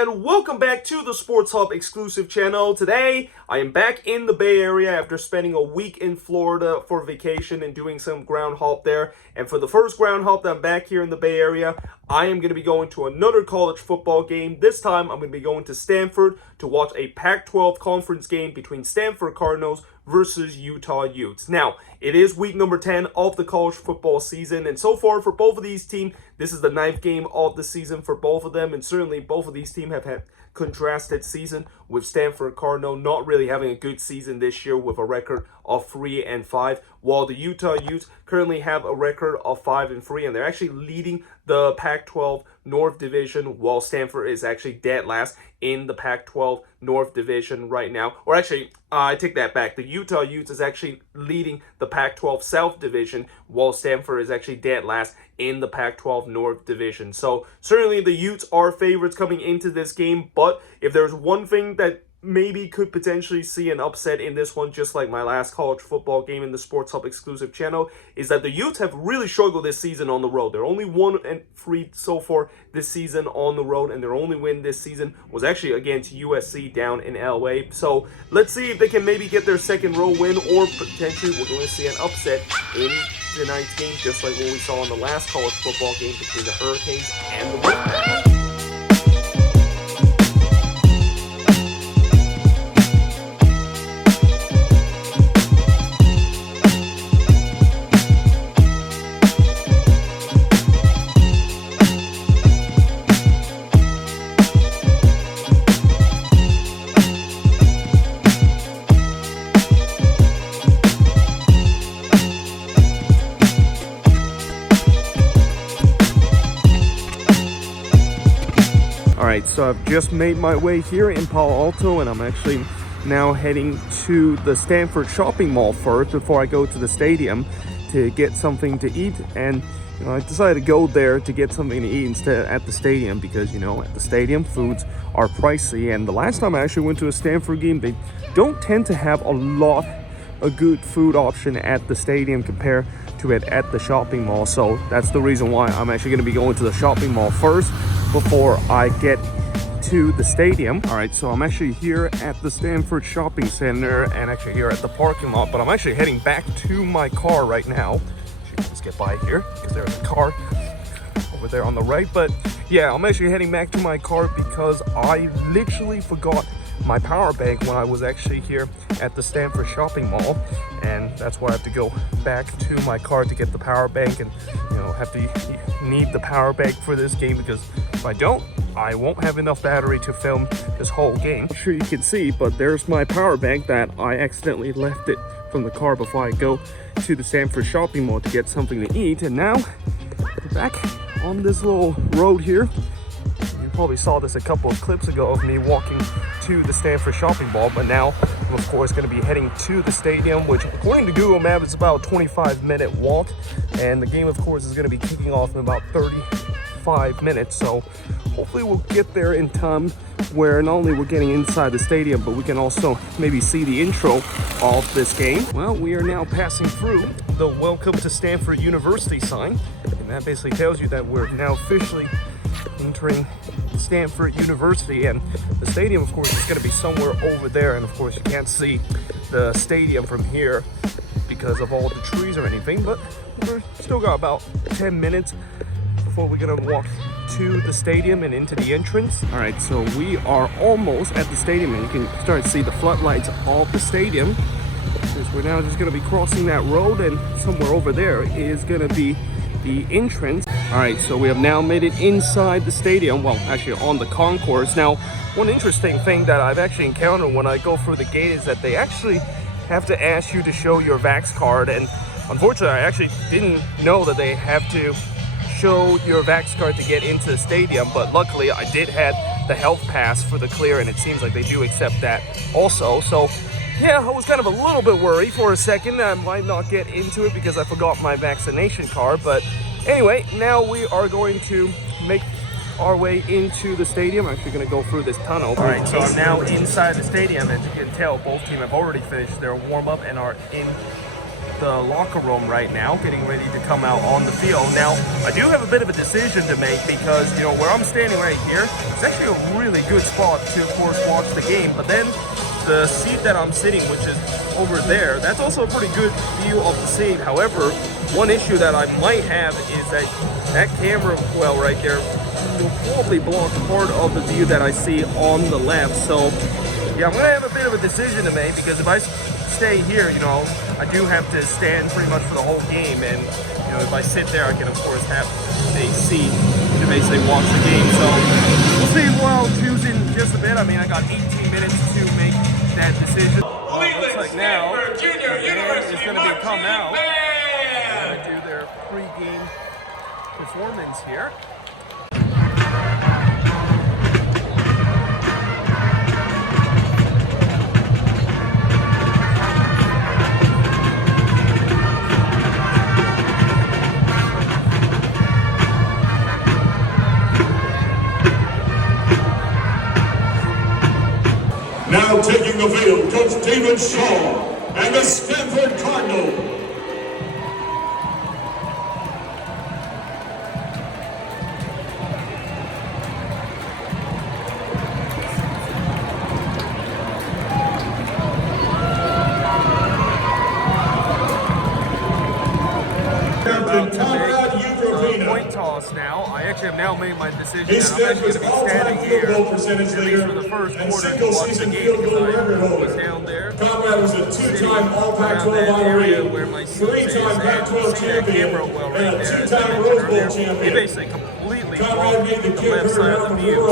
and welcome back to the Sporthop exclusive channel. Today, I am back in the Bay Area after spending a week in Florida for vacation and doing some ground hop there. And for the first ground hop that I'm back here in the Bay Area, I am going to be going to another college football game. This time, I'm going to be going to Stanford to watch a Pac-12 conference game between Stanford Cardinals versus Utah Utes. Now, it is week number 10 of the college football season, and so far for both of these teams, this is the 9th game of the season for both of them, and certainly both of these teams have had contrasted season, with Stanford Cardinal not really having a good season this year with a record of 3-5, while the Utah Utes currently have a record of 5-3, and they're actually leading the Pac-12 North Division, while Stanford is actually dead last in the Pac-12 North Division right now. Or actually, I take that back. The Utah Utes is actually leading the Pac-12 South Division, while Stanford is actually dead last in the Pac-12 North Division. So certainly the Utes are favorites coming into this game, but if there's one thing that maybe could potentially see an upset in this one, just like my last college football game in the Sporthop exclusive channel, is that the Utes have really struggled this season on the road. They're only 1-3 so far this season on the road, and their only win this season was actually against USC down in LA. So let's see if they can maybe get their second road win, or potentially we're going to see an upset in tonight's game, just like what we saw in the last college football game between the Hurricanes and the Wolfpack. Alright, so I've just made my way here in Palo Alto, and I'm actually now heading to the Stanford shopping mall first before I go to the stadium to get something to eat. And I decided to go there to get something to eat instead at the stadium because, at the stadium foods are pricey, and the last time I actually went to a Stanford game, they don't tend to have a lot of good food option at the stadium compared to it at the shopping mall. So that's the reason why I'm actually going to be going to the shopping mall first before I get to the stadium. All right, so I'm actually here at the Stanford Shopping Center and actually here at the parking lot, but I'm actually heading back to my car right now. Let's get by here because there's a car over there on the right. But yeah, I'm actually heading back to my car because I literally forgot my power bank when I was actually here at the Stanford shopping mall, and that's why I have to go back to my car to get the power bank, and have to need the power bank for this game, because if I don't, I won't have enough battery to film this whole game. I'm sure you can see, but there's my power bank that I accidentally left it from the car before I go to the Stanford shopping mall to get something to eat. And now we're back on this little road here. You probably saw this a couple of clips ago of me walking to the Stanford shopping mall, but now I'm of course going to be heading to the stadium, which according to Google Maps is about a 25-minute walk, and the game of course is going to be kicking off in about 35 minutes. So hopefully we'll get there in time where not only we're getting inside the stadium, but we can also maybe see the intro of this game. Well, we are now passing through the Welcome to Stanford University sign, and that basically tells you that we're now officially entering Stanford University, and the stadium of course is going to be somewhere over there, and of course you can't see the stadium from here because of all the trees or anything, but we're still got about 10 minutes before we're going to walk to the stadium and into the entrance. All right, so we are almost at the stadium, and you can start to see the floodlights of the stadium, because we're now just going to be crossing that road, and somewhere over there is going to be the entrance. All right, so we have now made it inside the stadium, well actually on the concourse. Now, one interesting thing that I've actually encountered when I go through the gate is that they actually have to ask you to show your Vax card, and unfortunately I actually didn't know that they have to show your Vax card to get into the stadium, but luckily I did have the health pass for the clear, and it seems like they do accept that also. So yeah, I was kind of a little bit worried for a second that I might not get into it because I forgot my vaccination card. But anyway, now we are going to make our way into the stadium. I'm actually going to go through this tunnel. All right, so I'm now inside the stadium. As you can tell, both teams have already finished their warm-up and are in the locker room right now, getting ready to come out on the field. Now, I do have a bit of a decision to make because, you know, where I'm standing right here, it's actually a really good spot to, of course, watch the game. But then the seat that I'm sitting, which is over there, that's also a pretty good view of the seat. However, one issue that I might have is that camera well right there will probably block part of the view that I see on the left. So yeah, I'm gonna have a bit of a decision to make, because if I stay here, you know, I do have to stand pretty much for the whole game, and you know, if I sit there, I can of course have a seat to basically watch the game. So we'll see what I'll choose in just a bit. I mean, I got 18 minutes to make that decision. Looks like now the band is gonna be come out. They're gonna do their pre-game performance here. Now taking the field, Coach David Shaw and the Stanford Cardinals. Point toss now. I actually have now made my decision that I'm actually going to be standing here for the first quarter to watch the game, because I was down there. Conrad was a two-time All-Pac-12 honoree, where my seat is, three-time Pac-12 champion, well and right a there, two-time Rose Bowl They champion. basically completely Conrad made the blocked the kid left side of the view, so I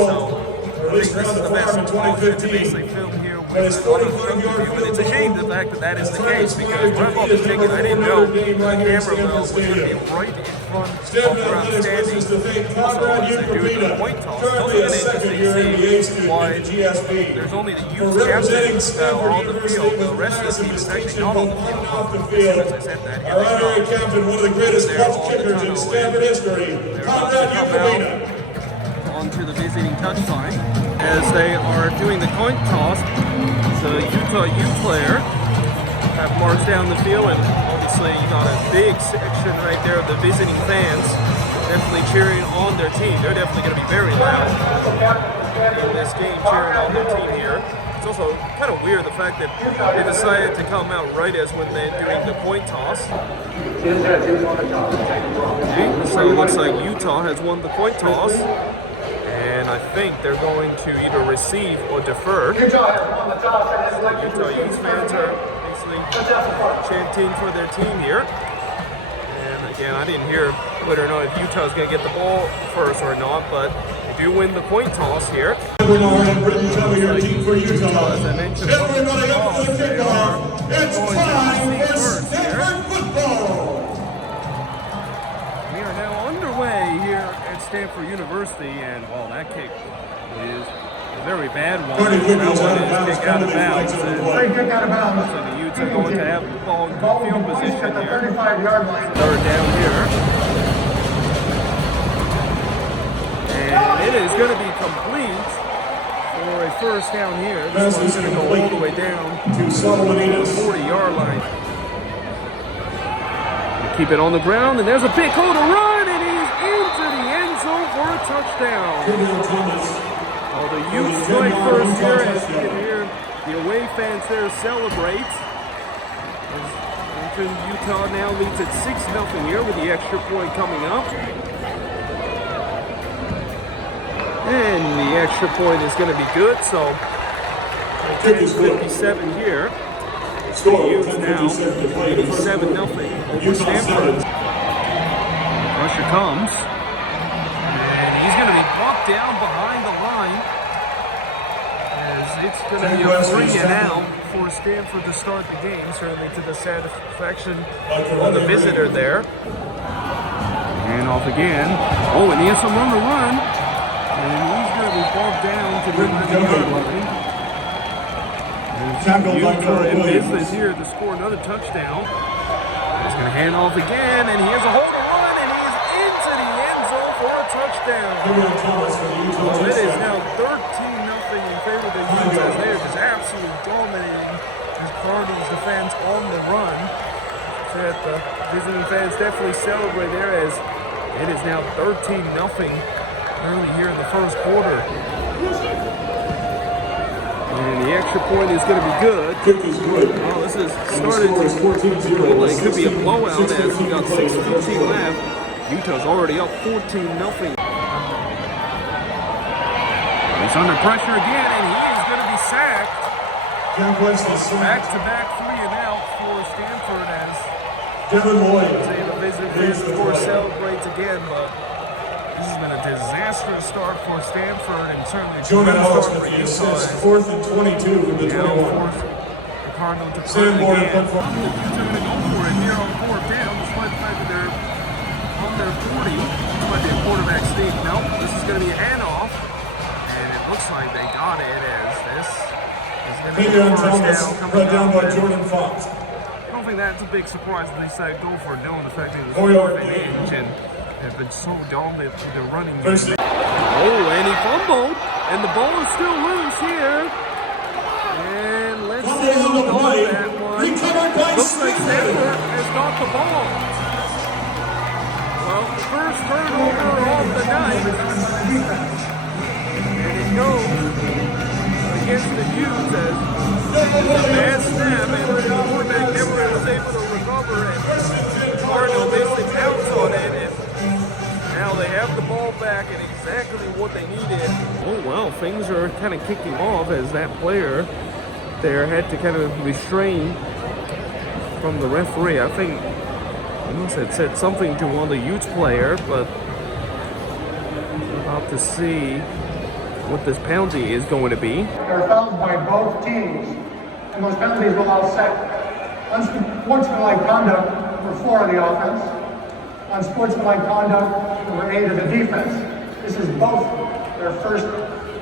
think released this is around the the best farm in option to 2015. basically film here But his with an 45-yard view, and it's a field shame goal the fact that that is the has case, because inspired when I bought defeat the is ticket, I didn't know number 4 game right the here at camera well was Stanford going to be Stadium. right in front of Stanford where I'm Athletics standing. wishes to thank Also, Conrad as they do the Ukravina, point toss, currently a it's second interesting year to MBA see student why at the GSB. there's only the For Utes representing captains that are Stanford on the University field. with The rest of the massive team is actually distinction not on both the on field. and off the As field. soon as I said that, here Our they honorary come. captain, one of the greatest They're clutch all the kickers in tunnel Stanford history, about Conrad to come Ukravina. Onto the visiting touchline as they are doing the coin toss. The Utah Utes player have marched down the field, and obviously you got a big section right there of the visiting fans definitely cheering on their team. They're definitely going to be very loud in this game, cheering on their team here. It's also kind of weird the fact that they decided to come out right as when they're doing the coin toss. Okay, so it looks like Utah has won the coin toss, and I think they're going to either receive or defer. Utah Utes fans are basically chanting for their team here. And again, I didn't hear whether or not if Utah's going to get the ball first or not, but they do win the coin toss here. And Britain cover your team for Utah. As I mentioned, Everybody up for the kickoff. It's time for Stanford football. We are now underway here at Stanford University, and well, that kick is a very bad one. Pretty quick, That it's one out of is bounds. kicked out of Penalty bounds. flags on the And play. Kick out of bounds. so the Utes are going to have the ball in Ball field will be placed position at the here. 35-yard line. Third down here. And it is going to be complete for a first down here. This one's going to go all the way down To Solomonitas. 40-yard line. They keep it on the ground, and there's a big hole to run, and he's into the end zone for a touchdown. Well, the Utes strike first here, as you can hear the away fans there celebrate. As mentioned, Utah now leads at 6-0 here with the extra point coming up. And the extra point is going to be good, so 57 here. The Utes now leading 7-0 over Stanford. Pressure comes. And he's going to be blocked down behind the line. As it's going to be a 3-and-out for Stanford to start the game, certainly to the satisfaction of the visitor there. And off again. Oh, and he has some room to run. And he's going to be blocked down to the 11-yard line. Utah in business here to score another touchdown. He's going to hand off again, and he has a hole to run, and he is into the end zone for a touchdown. Well, it is now 13-0 in favor of the Utes, as they are just absolutely dominating the Cardinals defense on the run. So said, the visiting fans definitely celebrate there as it is now 13-0 early here in the first quarter. And the extra point is going to be good. Kick is good. Oh, this has started to look like it could be a blowout as we got 6:15 left. Utah's already up 14-0. He's under pressure again, and he is going to be sacked. Back-to-back 3 and out for Stanford as Devin Lloyd. the visitor fans, of course, celebrates again, but this has been a disastrous start for Stanford and certainly a Jonah tremendous Ellis start with for the Utah. assist. 4th and 22 with the 21. Forced the Cardinals to punt Sanborn again. to punt. The Utes are going to go for it here on 4th down, despite the fact that they're on their 40. This might be a quarterback sneak. Nope, this is going to be a handoff, and it looks like they got it as this is going to be Taylor the first Thomas down coming brought down up. by Jordan Fox. I don't think that's a big surprise that they decided to go for it, knowing the fact that it was 4th 4-yard and gain. inch and have been so dominant to the running First game. Oh, and he fumbled, and the ball is still loose here. And let's see Fumble on who the got play. that one. Recovered by Looks like Stanford. Stanford has got the ball. Well, the first turnover of the night. And it goes against the Utes as a bad snap, and the quarterback never was able to recover, and Cardinals basically pounced on it, and now they have the ball back and exactly what they needed. Oh well, things are kind of kicking off as that player there had to kind of restrain from the referee. I think he must have said something to one of the Utes player, but we're about to see what this penalty is going to be. There are fouls by both teams, and those penalties will offset unsportsmanlike conduct for 4 of the offense, unsportsmanlike conduct for 8 of the defense. This is both their first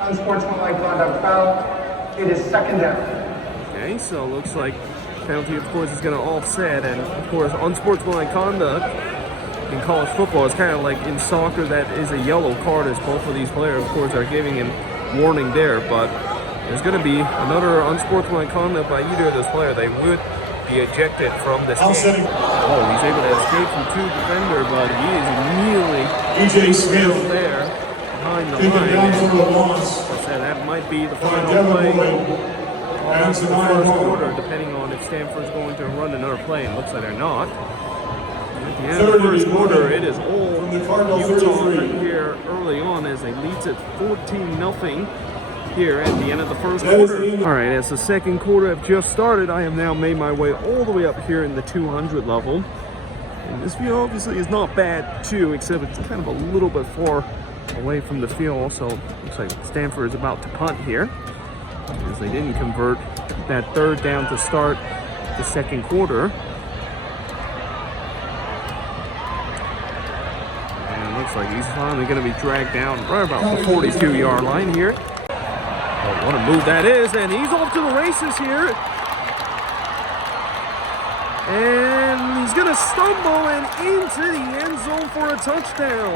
unsportsmanlike conduct foul. It is second down. Okay, so it looks like penalty, of course, is going to offset, and of course, unsportsmanlike conduct in college football is kind of like in soccer. That is a yellow card, as both of these players, of course, are giving him warning there. But there's going to be another unsportsmanlike conduct by either of those players. They would be ejected from this game. Oh, he's able to escape from 2 defender, but he is immediately DJ still Smith there behind the taken line. down for And a loss. that might be the By final Devin play Lloyd. of And the tonight first home. quarter, depending on if Stanford's going to run another play. It looks like they're not. At the end of the first quarter, it is all From the Cardinal Utah 33. here early on as they lead at 14-0 here at the end of the first That is quarter. the end. All right, as the second quarter have just started, I have now made my way all the way up here in the 200 level. And this view obviously is not bad too, except it's kind of a little bit far away from the field. Also, looks like Stanford is about to punt here, as they didn't convert that 3rd down to start the second quarter. And it looks like he's finally going to be dragged down right about the 42-yard line here. Oh, what a move that is, and he's off to the races here. And he's going to stumble and into the end zone for a touchdown.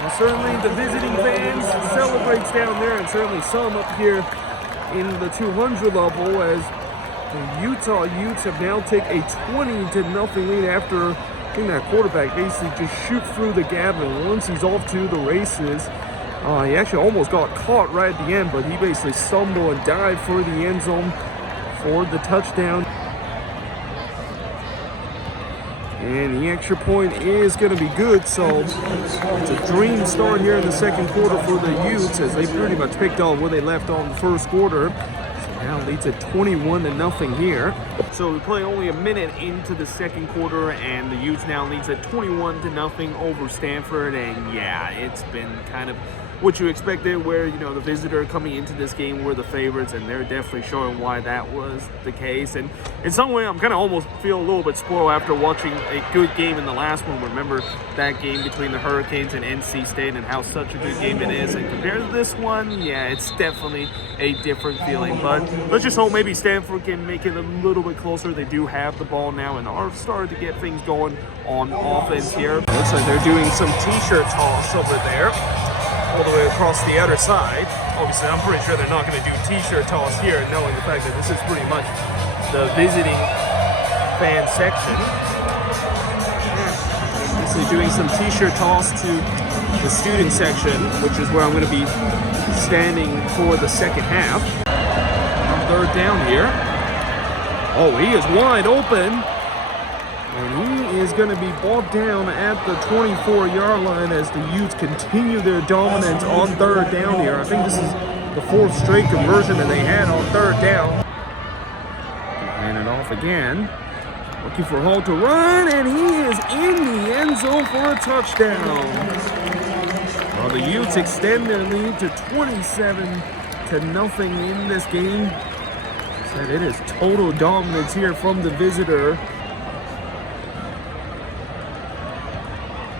Well, certainly the visiting fans celebrates down there, and certainly some up here in the 200 level, as the Utah Utes have now taken a 20-0 lead after getting that quarterback basically just shoot through the gap, and once he's off to the races, he actually almost got caught right at the end, but he basically stumbled and dived for the end zone for the touchdown. And the extra point is going to be good, so it's a dream start here in the second quarter for the Utes, as they pretty much picked up where they left off in the first quarter. So now it leads at 21-0 here. So we play only a minute into the second quarter, and the Utes now leads at 21-0 over Stanford. And yeah, it's been kind of what you expected, where, you know, the visitor coming into this game were the favorites, and they're definitely showing why that was the case. And in some way, I'm kind of almost feel a little bit spoiled after watching a good game in the last one. Remember that game between the Hurricanes and NC State, and how such a good game it is, and compared to this one, yeah, it's definitely a different feeling. But let's just hope maybe Stanford can make it a little bit closer. They do have the ball now and are starting to get things going on offense here. Looks like they're doing some t-shirt toss over there, all the way across the other side. Obviously, I'm pretty sure they're not going to do t-shirt toss here, knowing the fact that this is pretty much the visiting fan section. Basically doing some t-shirt toss to the student section, which is where I'm going to be standing for the second half. Third down here. Oh, he is wide open. And he is going to be brought down at the 24-yard line as the Utes continue their dominance on third down here. I think this is the fourth straight conversion that they had on third down. Hand it off again. Looking for Hall to run, and he is in the end zone for a touchdown. Well, the Utes extend their lead to 27-0 in this game. Said it is total dominance here from the visitor.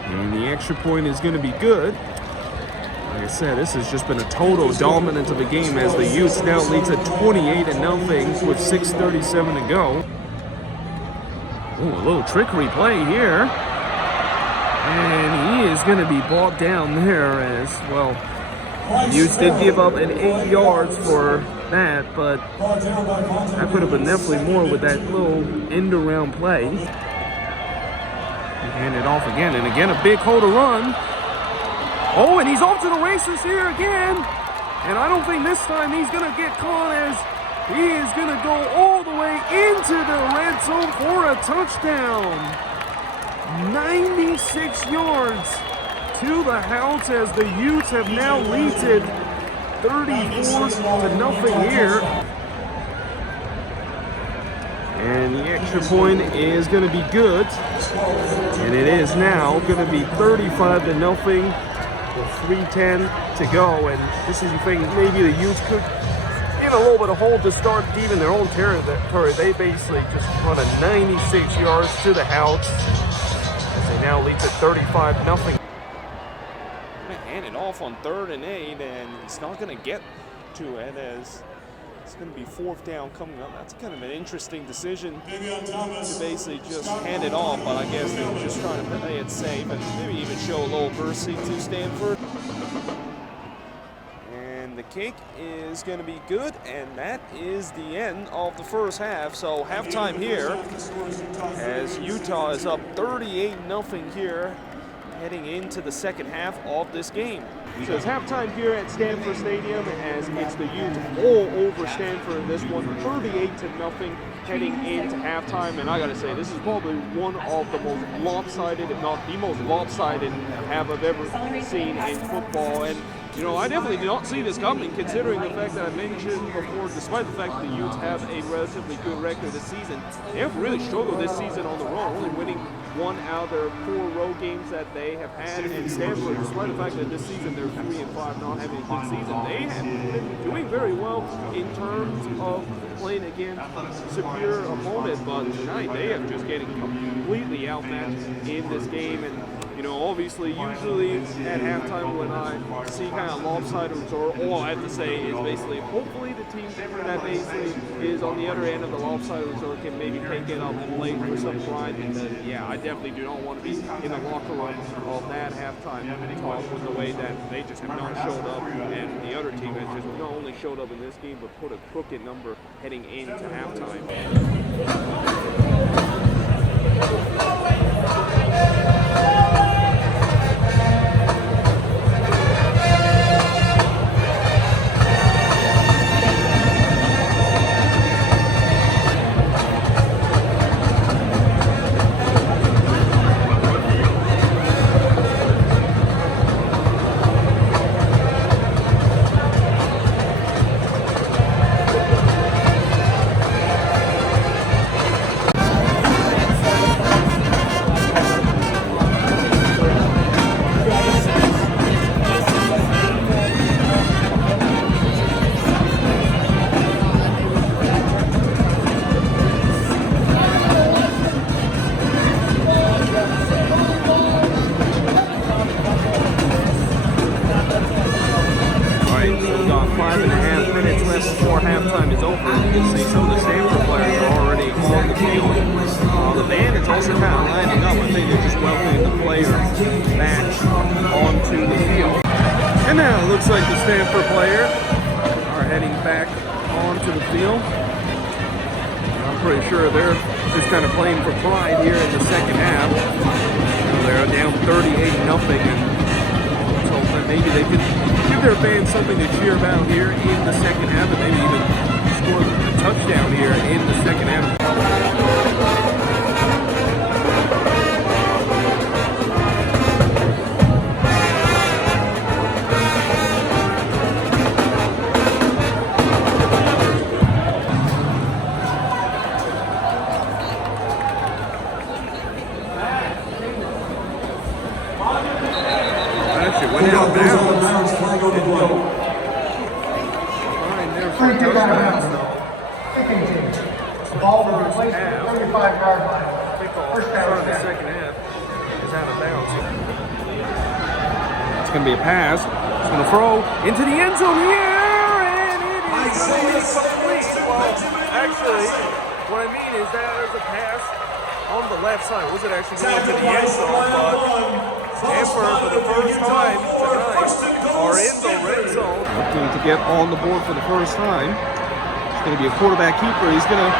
And the extra point is going to be good. Like I said, this has just been a total dominance of a game as the Utes now leads at 28-0 with 6:37 to go. Ooh, a little trickery play here. And he is going to be brought down there as well. The Utes did give up an 8 yards for that, but that could have been definitely more with that little end around play. Hand it off again, and again a big hole to run. Oh, and he's off to the races here again. And I don't think this time he's going to get caught as he is going to go all the way into the red zone for a touchdown. 96 yards to the house as the Utes have now leaded 34-0 here. And the extra point is going to be good. And it is now going to be 35-0 with 3:10 to go. And this is the thing, maybe the Utes could get a little bit of hold to start deep in their own territory. They basically just run a 96 yards to the house as they now lead to 35-0. Hand it off on 3rd and 8, and it's not going to get to it as it's going to be 4th down coming up. That's kind of an interesting decision to basically just hand it off, but I guess they were just trying to play it safe and maybe even show a little mercy to Stanford. And the kick is going to be good, and that is the end of the first half. So halftime here as Utah is up 38-0 here, heading into the second half of this game. So it's halftime here at Stanford Stadium as it's the Utes all over Stanford. This one 38-0 heading into halftime. And I gotta say, this is probably one of the most lopsided, if not the most lopsided half I've ever seen in football. And you know, I definitely did not see this coming, considering the fact that I mentioned before, despite the fact that the Utes have a relatively good record this season, they have really struggled this season on the road, only winning 1 out of their 4 road games that they have had. And Stanford, despite the fact that this season they're 3-5, not having a good season, they have been doing very well in terms of playing against superior opponents. But tonight they are just getting completely outmatched in this game. And you know, obviously, usually at halftime when I see kind of lopsided result, all I have to say is basically, hopefully the team that basically is on the other end of the lopsided result can maybe take it up late for some pride. And yeah, I definitely do not want to be in the locker room of that halftime talk with the way that they just have not showed up, and the other team has just not only showed up in this game, but put a crooked number heading into halftime. Halftime is over. You can see some of the Stanford players are already on the field. The band is also kind of lining up. I think they're just welcoming the players back onto the field. And now it looks like the Stanford players are heading back onto the field. pretty sure they're just kind of playing for pride here in the second half. They're down 38-0, and so that maybe they could give their fans something to cheer about here in the second half, and maybe even score a touchdown here in the second half. Ball will be placed at the 35-yard line. First down. The second half is out of bounds. It's going to be a pass. It's going to throw into the end zone here, and it is complete. Well, actually, what I mean is that there's a pass on the left side. Was it actually going to the end zone? But Stanford, for the first time tonight, are in the red zone. Looking to get on the board for the first time. It's going to be a quarterback keeper. He's going to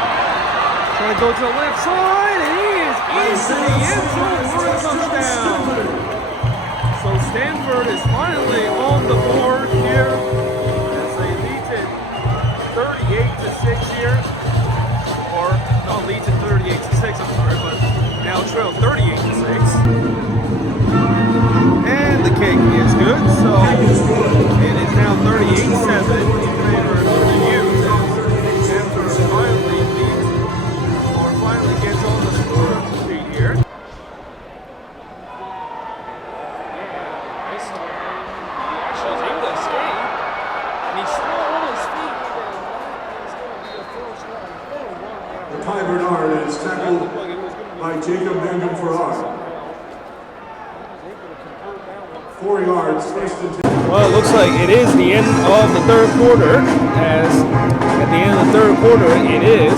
try to go to the left side, and he is into the end zone for a touchdown. So Stanford is finally on the board here as they lead it 38-6 here. Or, no, leads it 38-6, I'm sorry, but now trail 38-6. And the kick is good, so it is now 38-7 in favor of the Utes. Stanford finally leads, or finally gets on the score sheet here. He actually is able to escape, and he's still on his feet. The Ty Bernard is tackled by Jacob Mangum for R. 4 yards, first and 10. Well, it looks like it is the end of the third quarter, as at the end of the third quarter, it is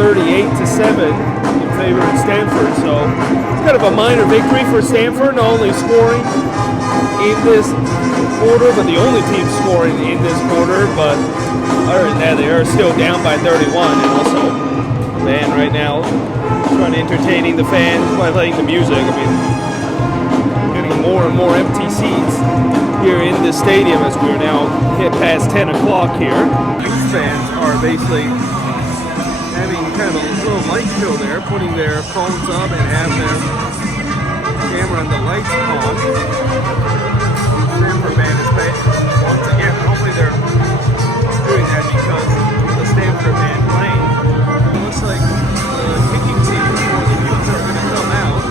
38-7 in favor of Stanford. So it's kind of a minor victory for Stanford, not only scoring in this quarter, but the only team scoring in this quarter. But other than that, they are still down by 31, and also the band right now trying to entertaining the fans by playing the music. I mean, more and more empty seats here in the stadium as we're now hit past 10 o'clock here. Utes fans are basically having kind of a little light show there, putting their phones up and have their camera and the lights on. Stanford band is playing once again. Hopefully they're doing that because of the Stanford band playing. It looks like the kicking team for the Utes are going to come out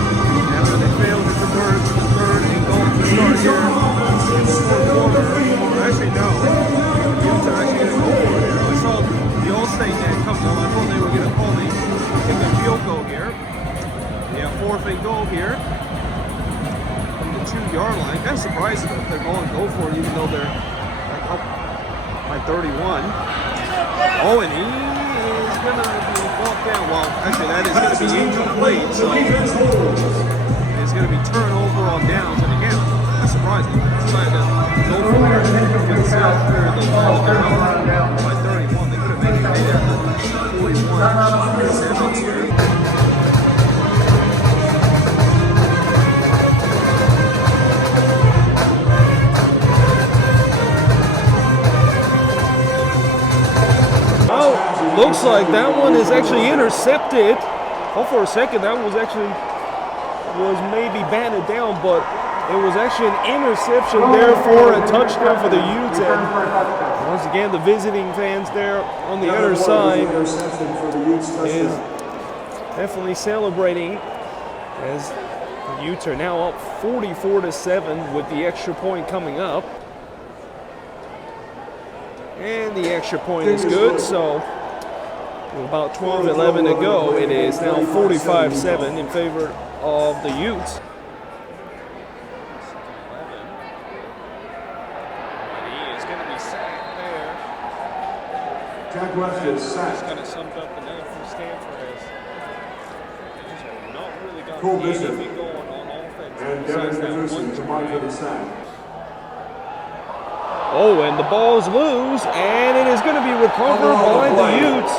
after they failed to convert third and goal to start here in the fourth quarter. Or actually, no. The Utes are actually going to go for it. I saw the All-State net come up. I thought they were going to call the field goal here. Yeah, fourth and goal here from the 2-yard line. Kind of surprising that they're going to go for it, even though they're like up by 31. Oh, and he is going to be walked down. Well, actually, that is going to be incomplete. So it's going to be turnover on downs. And again, that's surprising. It's trying to go for it. Because after the ball, they're up by 31. They could have maybe made it 41-7 here. Well, looks like that one is actually intercepted. Oh, for a second, that was maybe batted down, but it was actually an interception there for a touchdown for the Utes. And once again, the visiting fans there on the other side is definitely celebrating as the Utes are now up 44-7 with the extra point coming up. And the extra point is good, so with about 12-11 to go, it is now 45-7 in favor of the Utes. He is going to be sacked there. Jack West is sacked. Kind of summed up the night from Stanford as they just have not really got Cool anything going on offense. And Devin Henderson to mark for the sack. Oh, and the ball is loose, and it is going to be recovered by the Utes.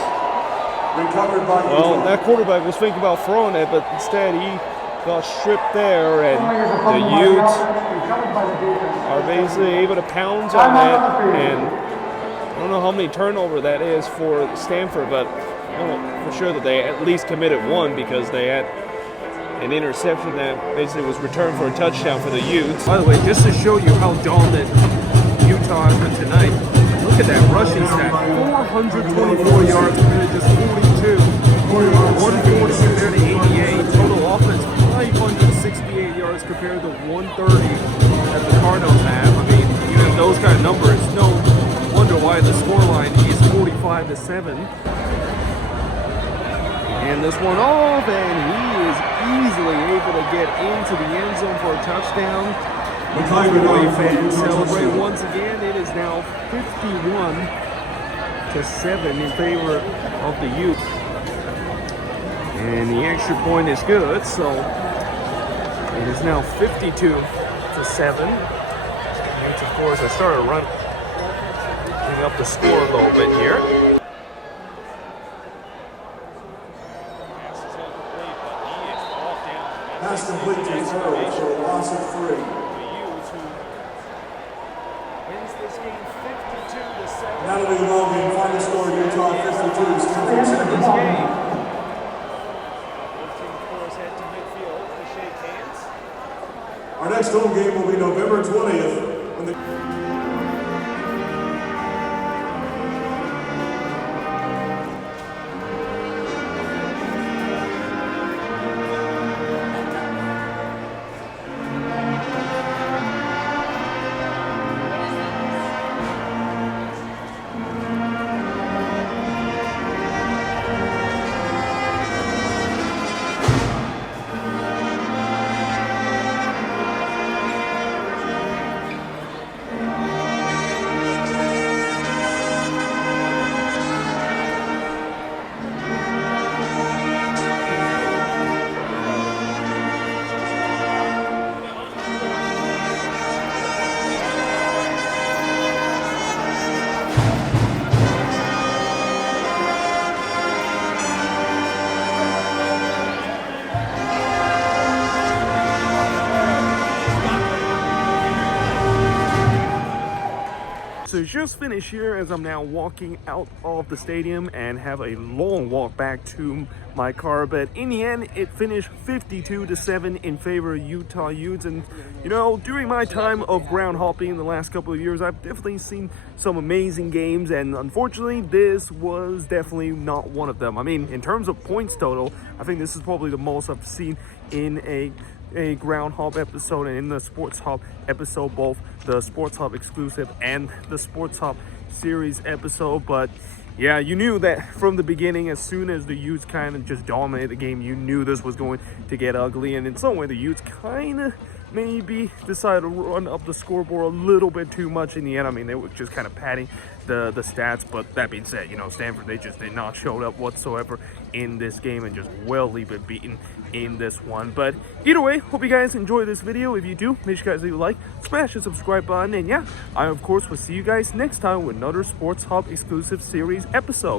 Recovered by Well, Utah. that quarterback was thinking about throwing it, but instead he got stripped there, and the Utes are basically able to pounce on that, and I don't know how many turnover that is for Stanford, but I know for sure that they at least committed one because they had an interception that basically was returned for a touchdown for the Utes. By the way, just to show you how dominant Utah has been tonight, look at that rushing stat. 424 yards compared to just 42. 140 compared to 88. Total offense, 568 yards compared to 130 that the Cardinals have. I mean, you have those kind of numbers. No wonder why the scoreline is 45-7. And this one off, and he is easily able to get into the end zone for a touchdown. The Tiger fans celebrate once again. It is now 51-7 in favor of the Utes. And the extra point is good, so it is now 52-7. Utes, of course, have started running up the score a little bit here. Pass complete to Terrell for a loss of 3. Wins this game 52-7. That'll be the ball game. Final score: Utah 52, Stanford 7. This game. Both teams, of course, head to midfield to shake hands. Our next home game will be November 20th when the So just finished here as I'm now walking out of the stadium and have a long walk back to my car, but in the end it finished 52-7 in favor of Utah Utes. And you know, during my time of ground hopping in the last couple of years, I've definitely seen some amazing games, and unfortunately this was definitely not one of them. I mean, in terms of points total, I think this is probably the most I've seen in a ground hop episode and in the Sports Hop episode, both the Sports Hop exclusive and the Sports Hop series episode. But yeah, you knew that from the beginning. As soon as the Utes kind of just dominated the game, you knew this was going to get ugly, and in some way the Utes kind of maybe decided to run up the scoreboard a little bit too much in the end. I mean, they were just kind of padding the stats, but that being said, you know, Stanford, they just did not show up whatsoever in this game and just well been beaten in this one. But either way, hope you guys enjoy this video. If you do, make sure you guys leave a like, smash the subscribe button, and yeah, I of course will see you guys next time with another Sports Hub exclusive series episode.